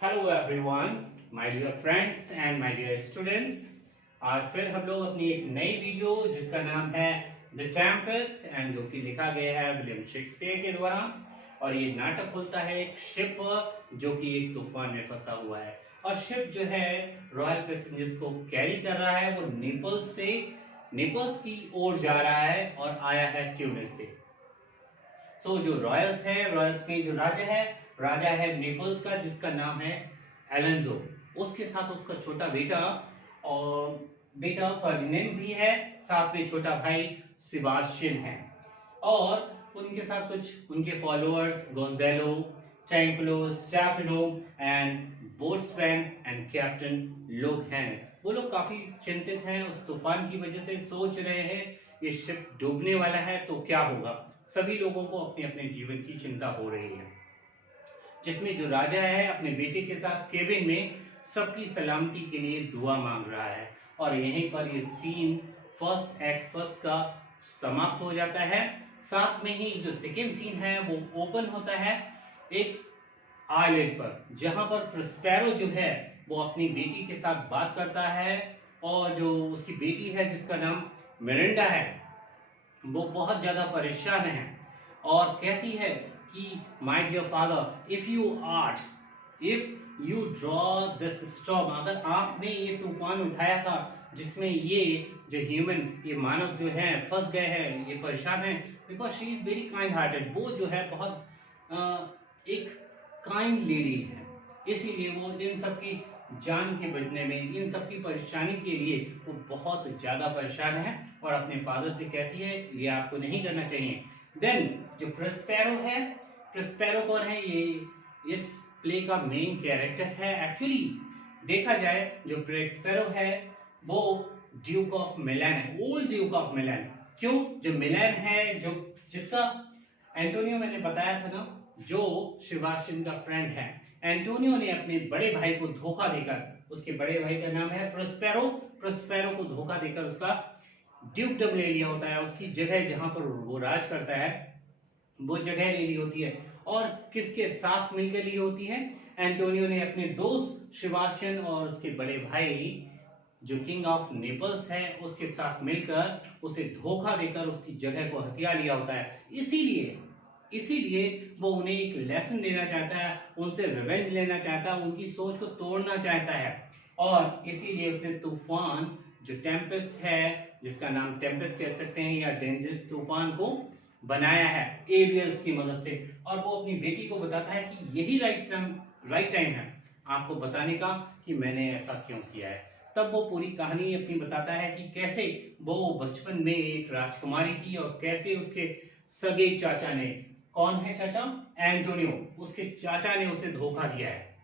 Hello everyone, my dear friends and my dear students. आज फिर हम लोग अपनी एक नई वीडियो जिसका नाम है द टेम्पेस्ट एंड जो कि लिखा गया है विलियम शेक्सपियर के द्वारा। और ये नाटक खुलता है एक शिप जो कि एक तूफान में फंसा हुआ है। और शिप जो है रॉयल पैसेंजर्स को कैरी कर रहा है, वो नेपल्स की ओर जा रहा है और आया है ट्यूनिस से। तो जो रॉयल्स में जो राजा है नेपल्स का, जिसका नाम है एलेंजो। उसके साथ उसका छोटा बेटा और बेटा फर्डिनेंड भी है, साथ में छोटा भाई सेबास्टियन है। और उनके साथ कुछ उनके followers Gonzalo, Trinculo, Stephano and boatswain and captain लोग हैं। वो लोग काफी चिंतित हैं उस तूफान की वजह से, सोच रहे हैं ये शिप डूबने वाला है तो क्या होगा। सभी लोगों को अपने अपने जीवन की चिंता हो रही है, जिसमें जो राजा है अपने बेटे के साथ केबिन में सबकी सलामती के लिए दुआ मांग रहा है। और यहीं पर ये सीन फर्स्ट का समाप्त हो जाता है। साथ में ही जो सेकेंड सीन है वो ओपन होता है एक आइलैंड पर, जहां पर प्रोस्पेरो जो है वो अपनी बेटी के साथ बात करता है। और जो उसकी बेटी है जिसका नाम मिरिंडा है, वो बहुत ज्यादा परेशान है और कहती है कि my dear father, if you draw this storm, अगर आपने ये तूफान उठाया था जिसमें ये जो ये मानव जो है फंस गए हैं, ये परेशान है, because she is very kind hearted. वो जो है बहुत एक काइंड लेडी है, इसीलिए वो इन सब की जान के बचने में, इन सब की परेशानी के लिए वो बहुत ज्यादा परेशान है और अपने फादर से कहती है ये आपको नहीं करना चाहिए। देन जो प्रोस्पेरो कौन है? ये इस प्ले का मेन कैरेक्टर है। एक्चुअली देखा जाए जो प्रोस्पेरो है वो ड्यूक ऑफ मिलान है, ओल्ड ड्यूक ऑफ मिलान। क्यों? जो मिलान है, जो जिसका एंटोनियो मैंने बताया था ना, जो सेबास्टियन का फ्रेंड है, एंटोनियो ने अपने बड़े भाई को धोखा देकर, उसके बड़े भाई का नाम है प्रोस्पेरो को धोखा देकर उसका ड्यूकडम ले लिया होता है। उसकी जगह जहां पर वो राज करता है वो जगह ले ली होती है। और किसके साथ मिलकर ली होती है? एंटोनियो ने अपने दोस्त सेबास्टियन और उसके बड़े भाई जो किंग ऑफ नेपल्स है उसके साथ मिलकर उसे धोखा देकर उसकी जगह को हथिया लिया होता है। इसीलिए वो उन्हें एक लेसन देना चाहता है, उनसे रिवेंज लेना चाहता है, उनकी सोच को तोड़ना चाहता है। और इसीलिए उसने तूफान जो टेम्पेस्ट है, जिसका नाम टेम्पेस्ट कह सकते हैं या डेंजरस तूफान को बनाया है एरियल्स की मदद से। और वो अपनी बेटी को बताता है कि यही राइट टाइम है आपको बताने का कि मैंने ऐसा क्यों किया है। तब वो पूरी कहानी अपनी बताता है कि कैसे वो बचपन में एक राजकुमारी थी और कैसे उसके सगे चाचा ने, कौन है चाचा? एंटोनियो, उसके चाचा ने उसे धोखा दिया है।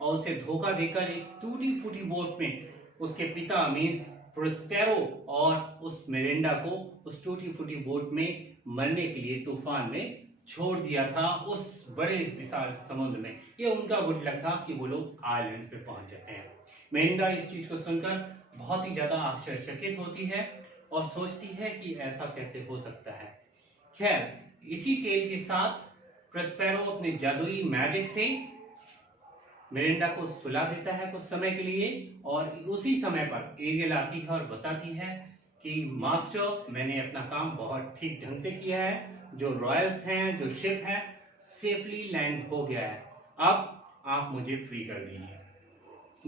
और उसे धोखा देकर एक टूटी फूटी बोट में उसके पिता मीन्स प्रोस्पेरो और उस मिरिंडा को उस टूटी फूटी बोट में मरने के लिए तूफान में छोड़ दिया था, उस बड़े विशाल समुद्र में। ये उनका गुड लक था कि वो लोग आइलैंड पे पहुंच जाते हैं। मिरिंडा इस चीज को सुनकर बहुत ही ज्यादा आश्चर्यचकित होती है और सोचती है कि ऐसा कैसे हो सकता है। खैर, इसी टेल के साथ प्रोस्पेरो अपने जादुई मैजिक से मिरिंडा को सुला देता है कुछ समय के लिए। और उसी समय पर एरियल आती है और बताती है कि मास्टर, मैंने अपना काम बहुत ठीक ढंग से किया है, जो रॉयल्स हैं, जो शिप है, सेफली लैंड हो गया है, अब आप मुझे फ्री कर दीजिए।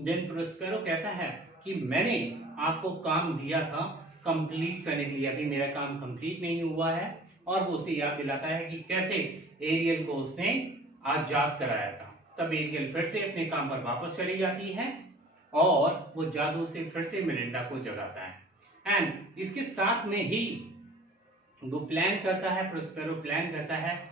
देन प्रोस्पेरो कहता है कि मैंने आपको काम दिया था कंप्लीट करने के लिए, अभी मेरा काम कंप्लीट नहीं हुआ है। और वो उसे याद दिलाता है कि कैसे एरियल को उसने आजाद कराया था। तब एरियल फिर से अपने काम पर वापस चली जाती है और वो जादू से फिर से मिरिंडा को जगाता है। एंड इसके साथ में ही वो प्लान करता है, प्रोस्पेरो प्लान करता है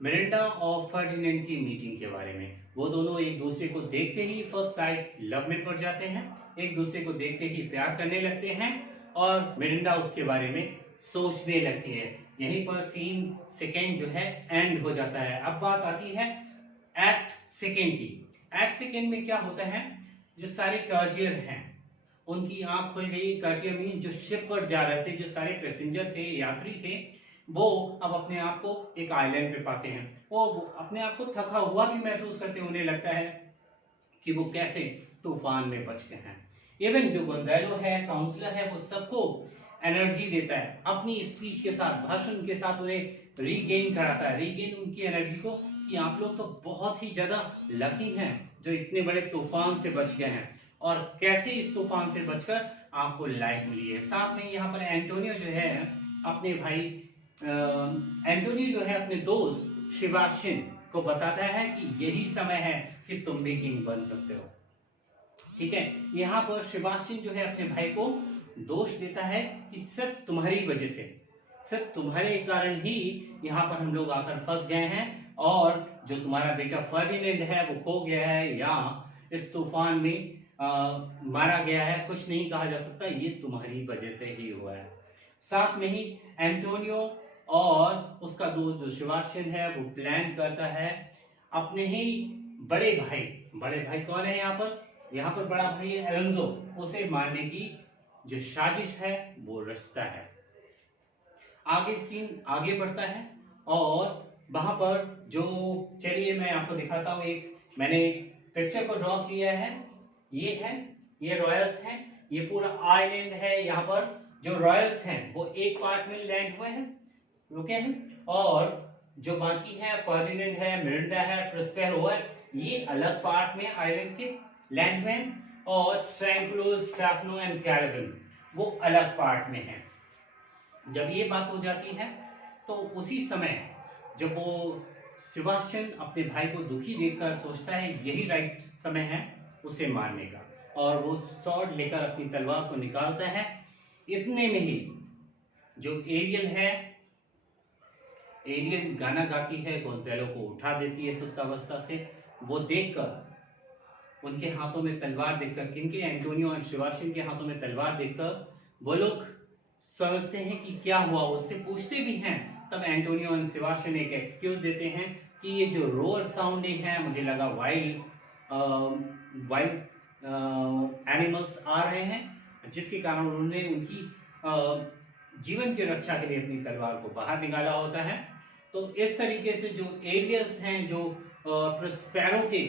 मिरिंडा और फर्डिनेंड की मीटिंग के बारे में। वो दोनों एक दूसरे को देखते ही फर्स्ट साइट लव में पड़ जाते हैं, एक दूसरे को देखते ही प्यार करने लगते हैं और मिरिंडा उसके बारे में सोचने लगती है। यहीं पर सीन सेकेंड जो है एंड हो जाता है। अब बात आती है एक्ट सेकेंड की। एक्ट सेकेंड में क्या होता है? जो सारे कर्जियर हैं उनकी आंख खुल गई। कर्जियर मीन जो शिप पर जा रहे थे, जो सारे पैसेंजर थे, यात्री थे, वो अब अपने आप को एक आइलैंड पे पाते हैं। वो अपने आप को थका हुआ भी महसूस करते हैं, उन्हें लगता है कि वो कैसे तूफान में बच गए हैं। इवन जो गोंजालो है, काउंसलर है, वो सबको एनर्जी देता है अपनी स्पीच के साथ, भाषण के साथ उन्हें रीगेन कराता है, रीगेन उनकी एनर्जी को, कि आप लोग तो बहुत ही ज्यादा लकी हैं जो इतने बड़े तूफान से बच गए हैं और कैसे इस तूफान से बचकर आपको लाइफ मिली है। साथ में यहाँ पर एंटोनियो जो है अपने भाई एंटोनियो जो है अपने दोस्त सेबास्टियन को बताता है कि यही समय है कि तुम भी किंग बन सकते हो। ठीक है, यहाँ पर सेबास्टियन जो है अपने भाई को दोष देता है कि सिर्फ तुम्हारी वजह से, सिर्फ तुम्हारे कारण ही यहाँ पर हम लोग आकर फंस गए हैं, और जो तुम्हारा बेटा फर्डिनेंड है वो खो गया है या इस तूफान में मारा गया है, कुछ नहीं कहा जा सकता, ये तुम्हारी वजह से ही हुआ है। साथ में ही एंटोनियो और उसका दोस्त जो सेबास्टियन है वो प्लान करता है अपने ही बड़े भाई कौन है यहाँ पर बड़ा भाई है एलोंजो, उसे मारने की जो साजिश है वो रचता है। आगे सीन आगे बढ़ता है और वहां पर जो, चलिए मैं आपको दिखाता हूँ, एक मैंने पिक्चर को ड्रॉ किया है, ये है, ये रॉयल्स हैं, ये पूरा आइलैंड है। यहाँ पर जो रॉयल्स हैं वो एक पार्ट में लैंड हुए हैं, रुके हैं, और जो बाकी है फर्डिनेंड है, मिरांडा है, प्रोस्पेरो है, ये अलग पार्ट में आइलैंड के लैंड में, और ट्रैंक्विलो, स्टेफनो एंड कैलिबन वो अलग पार्ट में है। जब ये बात हो जाती है तो उसी समय जब वो सेबास्टियन अपने भाई को दुखी देखकर सोचता है यही राइट समय है उसे मारने का, और वो स्वॉर्ड लेकर अपनी तलवार को निकालता है। इतने में ही जो एरियल है, एरियल गाना गाती है, गोंजालो को उठा देती है सुप्तावस्था से। वो देखकर, उनके हाथों में तलवार देखकर, किनके, एंटोनियो और सेबास्टियन के हाथों में तलवार देखकर वो लोग समझते हैं कि क्या हुआ, उससे पूछते भी हैं। तब एंटोनियो और सेबास्टियन एक एक्सक्यूज देते हैं कि ये जो रोअर साउंडिंग है, मुझे लगा वाइल्ड एनिमल्स आ रहे हैं, जिसके कारण उन्होंने उनकी जीवन की रक्षा के लिए अपनी तलवार को बाहर निकाला होता है। तो इस तरीके से जो एरियस हैं, जो प्रोस्पेरो के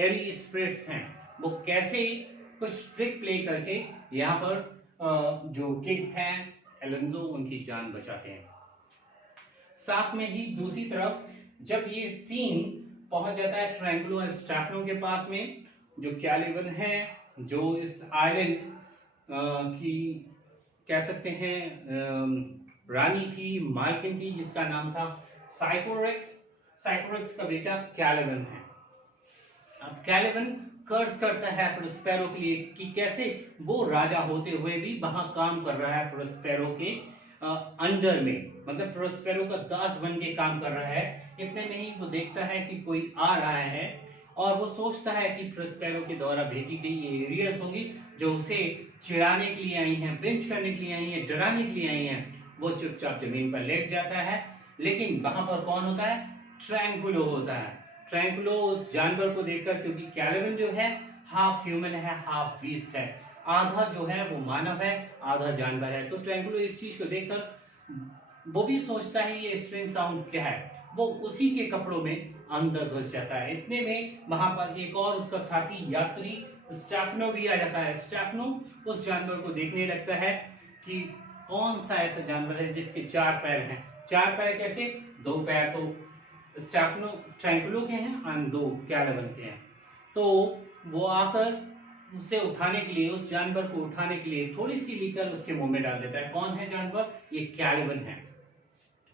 एरी स्पिरिट्स हैं, वो कैसे कुछ ट्रिक प्ले करके यहाँ पर जो किंग है एलोंजो उनकी जान बचाते हैं। साथ में ही दूसरी तरफ जब ये सीन पहुंच जाता है ट्रैंक्विलो और स्टेफनो के पास में, जो कैलिबन है, जो इस आइलैंड की कह सकते हैं रानी थी, मालकिन थी, जिसका नाम था साइकोरेक्स। साइकोरेक्स का बेटा कैलिबन है। अब कैलिबन कर्ज करता है प्रोस्पेरो के लिए कि कैसे वो राजा होते हुए भी वहां काम कर रहा है प्रोस्पेरो के अंडर में, मतलब प्रोस्पेरो का दास बन के काम कर रहा है। इतने में ही वो देखता है कि कोई आ रहा है और वो सोचता है कि प्रोस्पेरो के द्वारा भेजी गई ये एरियल्स होंगी जो उसे चिढ़ाने के लिए आई हैं, बिंच करने के लिए आई हैं, डराने के लिए आई हैं। वो चुपचाप जमीन पर लेट जाता है, लेकिन वहां पर कौन होता है? ट्रैंक्विलो होता है। ट्रैंक्विलो उस जानवर को देखकर, क्योंकि कैलिबन जो है हाफ ह्यूमन है, हाफ बीस्ट है, आधा जो है वो मानव है, आधा जानवर है, तो ट्रैंक्विलो इस चीज को देखकर वो भी सोचता है ये स्ट्रिंग साउंड क्या है, वो उसी के कपड़ों में अंदर घुस जाता है। इतने में वहां पर एक और उसका साथी यात्री स्टेफनो भी आ जाता है। स्टेफनो उस जानवर को देखने लगता है कि कौन सा ऐसा जानवर है जिसके 4 पैर हैं। 4 पैर कैसे? 2 पैर तो स्टेफनो ट्रैंक्विलो के हैं और 2 कैलिबन के हैं। तो वो आकर उसे उठाने के लिए, उस जानवर को उठाने के लिए थोड़ी सी लीकर उसके मुंह में डाल देता है। कौन है जानवर? ये कैलिबन है।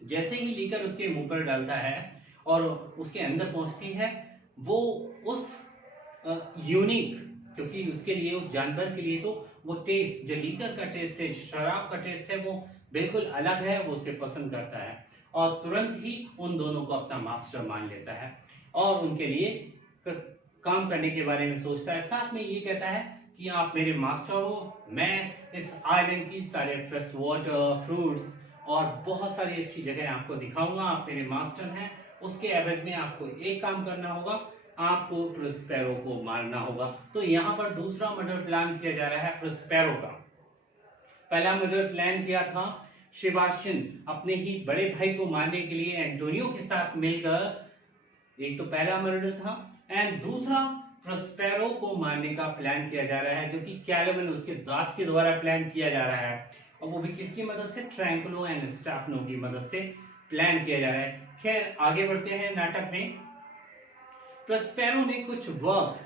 जैसे ही लीकर उसके मुंह पर डालता है और उसके अंदर पहुंचती है, वो उस यूनिक, क्योंकि उसके लिए, उस जानवर के लिए तो वो टेस्ट, जो लीकर का टेस्ट है, शराब का टेस्ट है, वो बिल्कुल अलग है, वो उसे पसंद करता है और तुरंत ही उन दोनों को अपना मास्टर मान लेता है और उनके लिए काम करने के बारे में सोचता है। साथ में ये कहता है कि आप मेरे मास्टर हो, मैं इस आइलैंड की सारे फ्रेश वाटर, फ्रूट्स और बहुत सारी अच्छी जगह आपको दिखाऊंगा, आप मेरे मास्टर हैं। उसके एवरेज में आपको एक काम करना होगा, आपको प्रोस्पेरो को मारना होगा। तो यहाँ पर दूसरा मर्डर प्लान किया जा रहा है प्रोस्पेरो का। पहला मर्डर प्लान किया था सेबास्टियन अपने ही बड़े भाई को मारने के लिए एंटोनियो के साथ मिलकर, एक तो पहला मर्डर था एंड दूसरा प्रोस्पेरो को मारने का प्लान किया जा रहा है, जो कि कैलविन उसके दास के द्वारा प्लान किया जा रहा है, और वो भी किसकी मदद से, ट्रैंकुलो एंड स्टेफनो की मदद से प्लान किया जा रहा है। खैर आगे बढ़ते हैं नाटक में। प्रोस्पेरो ने कुछ वर्क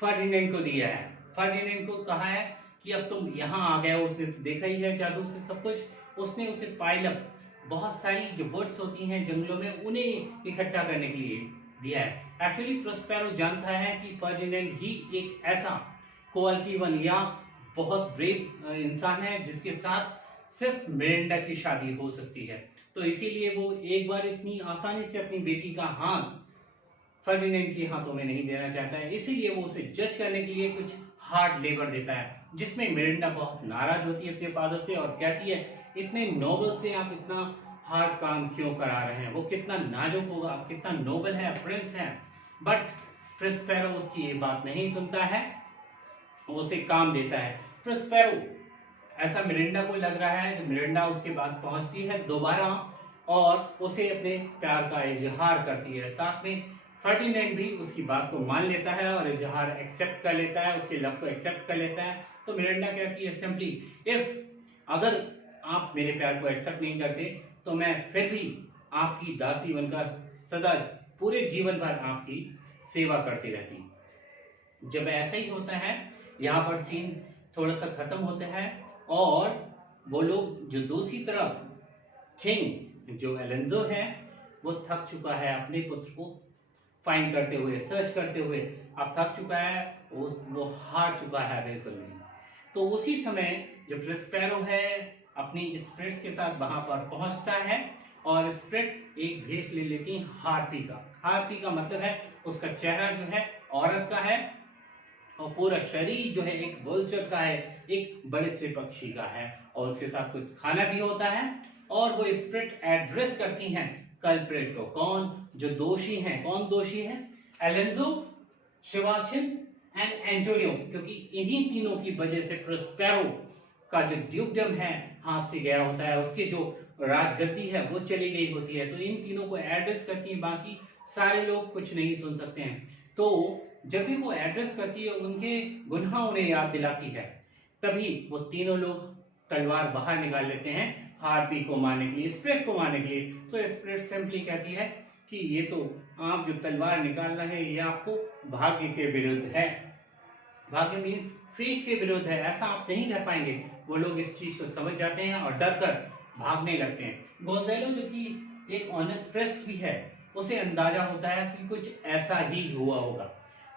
फर्डिनेंड को दिया है। फर्डिनेंड को कहा है कि अब तुम यहाँ आ गए हो, उसने तो देखा ही है जादू से सब कुछ। उसने उसे पाइलअप बहुत सारी जो बर्ड्स होती हैं जंगलों में, उन्हें इकट्ठा करने के लिए दिया है। एक्चुअली प्रोस्पेरो जानता है कि फर्डिनेंड ही एक ऐसा क्वालिटी वन या बहुत ब्रेव इंसान है जिसके साथ सिर्फ मिरांडा की शादी हो सकती है, तो इसीलिए वो एक बार इतनी आसानी से अपनी बेटी का हाथ फर्डिनेंड के हाथों में नहीं देना चाहता है। इसीलिए वो उसे जज करने के लिए कुछ हार्ड लेबर देता है, जिसमें मिरांडा बहुत नाराज होती है अपने फादर से और कहती है इतने नोबल से आप इतना हार्ड काम क्यों करा रहे हैं, वो कितना नाजुक होगा, कितना नोबल है, प्रिंस है। बट प्रोस्पेरो उसकी ये बात नहीं सुनता है, वो उसे काम देता है। प्रोस्पेरो ऐसा मिरांडा को लग रहा है, तो मिरांडा उसके पास पहुंचती है दोबारा और उसे अपने प्यार का इजहार करती है। साथ में फर्डिनेंड भी उसकी बात को मान लेता है और इजहार एक्सेप्ट कर लेता है, उसके लव को एक्सेप्ट कर लेता है। तो मिरांडा कहती है सिंपली, इफ अगर आप मेरे प्यार को एक्सेप्ट नहीं करते तो मैं फिर भी आपकी दासी बनकर सदा पूरे जीवन भर आपकी सेवा करती रहती। जब ऐसा ही होता है, यहाँ पर सीन थोड़ा सा खत्म होता है और वो लोग जो दूसरी तरफ किंग जो एलेंजो है वो थक चुका है अपने पुत्र को फाइंड करते हुए, सर्च करते हुए, अब थक चुका है, वो हार चुका है बिल्कुल नहीं। तो उसी समय जो प्रोस्पेरो है अपनी स्पिरिट्स के साथ वहां पर पहुंचता है और स्पिरिट एक भेष ले लेती है हार्पी का। हार्पी का मतलब है उसका चेहरा जो है औरत का है और पूरा शरीर जो है एक वल्चर का है, एक बड़े से पक्षी का है, और उसके साथ कुछ खाना भी होता है। और वो स्पिरिट एड्रेस करती हैं कल्प्रेट को, कौन जो दोषी हैं, कौन दोषी है, एलेंजो, सेबास्टियन एंड एंटोनियो, क्योंकि इन्हीं तीनों की वजह से प्रोस्पेरो का जो ड्यूकडम है हाथ से गया होता है, उसकी जो राजगद्दी है वो चली गई होती है। तो इन तीनों को एड्रेस करती है, बाकी सारे लोग कुछ नहीं सुन सकते हैं। तो जब भी वो एड्रेस करती है उनके गुनाह उन्हें याद दिलाती है, तभी वो तीनों लोग तलवार बाहर निकाल लेते हैं हार्पी को मारने के लिए, स्पिरिट को मारने के लिए। तो स्पिरिट सिंपली कहती है कि ये तो आप जो तलवार निकाल रहे हैं ये आपको भाग्य के विरुद्ध है, भाग्य मीन्स फेट के विरुद्ध है, ऐसा आप नहीं कर पाएंगे। वो लोग इस चीज को समझ जाते हैं और डर कर भागने लगते हैं। गोंजालो जो कि एक ऑनेस्ट प्रेस्ट भी है, उसे अंदाजा होता है कि कुछ ऐसा ही हुआ होगा।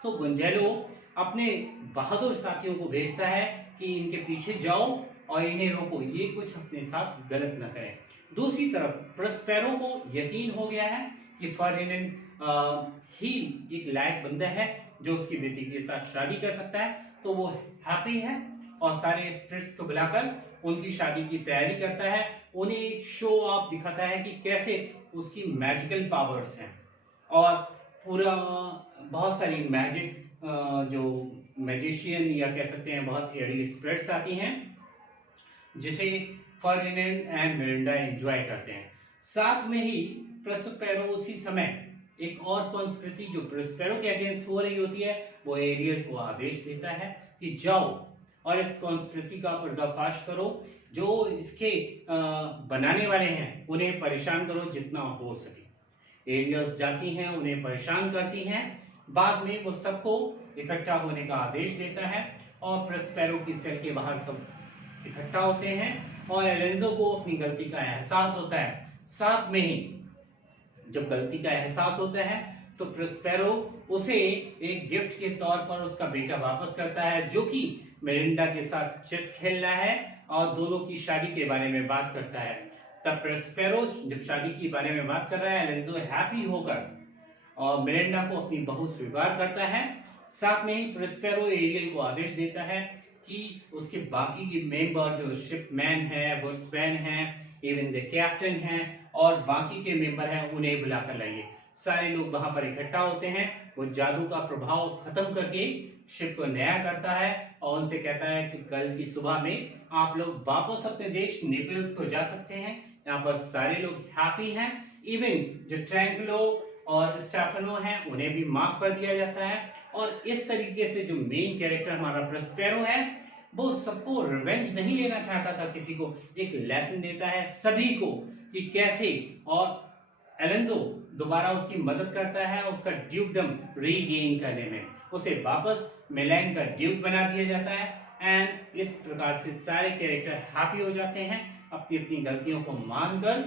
तो गोंजालो अपने बहादुर साथियों को भेजता है कि इनके पीछे जाओ और इन्हें रोको, ये कुछ अपने साथ गलत न करें। दूसरी तरफ प्रोस्पेरो को यकीन हो गया है कि फर्डिनेंड ही एक लायक बंदा है जो उसकी बेटी के साथ शादी कर सकता है। तो वो हैप्पी है और सारे स्पिरिट्स को बुलाकर उनकी शादी की तैयारी करता है, उन्हें एक शो ऑफ दिखाता है कि कैसे उसकी मैजिकल पावर्स हैं और पूरा बहुत सारी मैजिक जो मैजिशियन या कह सकते हैं बहुत एडी स्पिरिट्स आती हैं जिसे फर्डिनेंड एंड मिरांडा एंजॉय करते हैं। साथ में ही प्रोस्पेरो उसी समय एक और कॉन्स्पिरेसी जो प्रोस्पेरो के अगेंस्ट हो रही होती है, वो एरियल को आदेश देता है कि जाओ और इस कॉन्स्पिरेसी का पर्दाफाश करो, जो इसके बनाने वाले हैं उन्हें परेशान करो जितना हो सके। एरियल्स जाती हैं, उन्हें परेशान करती हैं, बाद में वो सबको इकट्ठा होने का आदेश देता है और प्रोस्पेरो की सेल के बाहर सब इकट्ठा होते हैं और एलेंजो को अपनी गलती का एहसास होता है। साथ में ही जब गलती का एहसास होता है तो प्रोस्पेरो उसे एक गिफ्ट के तौर पर उसका बेटा वापस करता है, जो कि मिरांडा के साथ चेस खेल रहा है और दोनों की शादी के बारे में बात करता है। तब प्रोस्पेरो जब शादी के बारे में बात कर रहा है, एलेंजो हैप्पी होकर और मिरांडा को अपनी बहू स्वीकार करता है। साथ में ही प्रोस्पेरो एरियल को आदेश देता है कि उसके बाकी के मेंबर जो शिपमैन है, वुड्समैन है, इवन द कैप्टन है और बाकी के मेंबर हैं, उन्हें बुलाकर लाइए। सारे लोग वहां पर इकट्ठा होते हैं। वो जादू का प्रभाव खत्म करके शिव को नया करता है और उनसे कहता है कि कल की सुबह में आप लोग वापस अपने देश नेपल्स को जा सकते हैं। यहाँ पर सारे लोग हैप्पी हैं। इवन जो ट्रैंगुलो और स्टेफनो हैं उन्हें भी माफ कर दिया जाता है। और इस तरीके से जो मेन कैरेक्टर हमारा प्रस्पेरो है वो सबको रिवेंज नहीं लेना चाहता था, किसी को एक लेसन देता है सभी को कि कैसे, और एलेंजो दोबारा उसकी मदद करता है उसका ड्यूकडम रीगेन करने में। उसे वापस मिलान का ड्यूक बना दिया जाता है एंड इस प्रकार से सारे कैरेक्टर हैप्पी हो जाते हैं, अपनी अपनी गलतियों को मानकर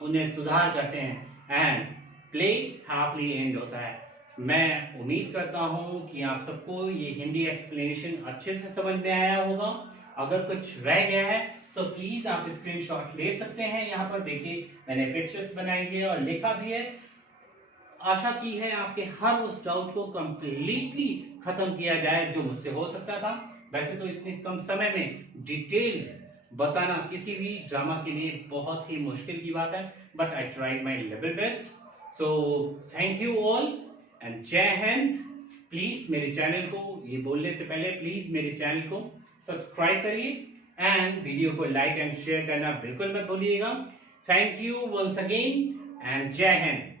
उन्हें सुधार करते हैं एंड प्ले हैप्पीली एंड होता है। मैं उम्मीद करता हूं कि आप सबको ये हिंदी एक्सप्लेनेशन अच्छे से समझ में आया होगा। अगर कुछ रह गया है तो प्लीज आप स्क्रीनशॉट ले सकते हैं। यहाँ पर देखिए मैंने पिक्चर्स बनाई है और लिखा भी है। आशा की है आपके हर उस डाउट को कंप्लीटली खत्म किया जाए जो मुझसे हो सकता था। वैसे तो इतने कम समय में डिटेल बताना किसी भी ड्रामा के लिए बहुत ही मुश्किल की बात है, but I tried my level best. So thank you all and जय हिंद। प्लीज मेरे चैनल को, ये बोलने से पहले प्लीज मेरे चैनल को सब्सक्राइब करिए एंड वीडियो को लाइक एंड शेयर करना बिल्कुल मत भूलिएगा। Thank you once again and जय हिंद।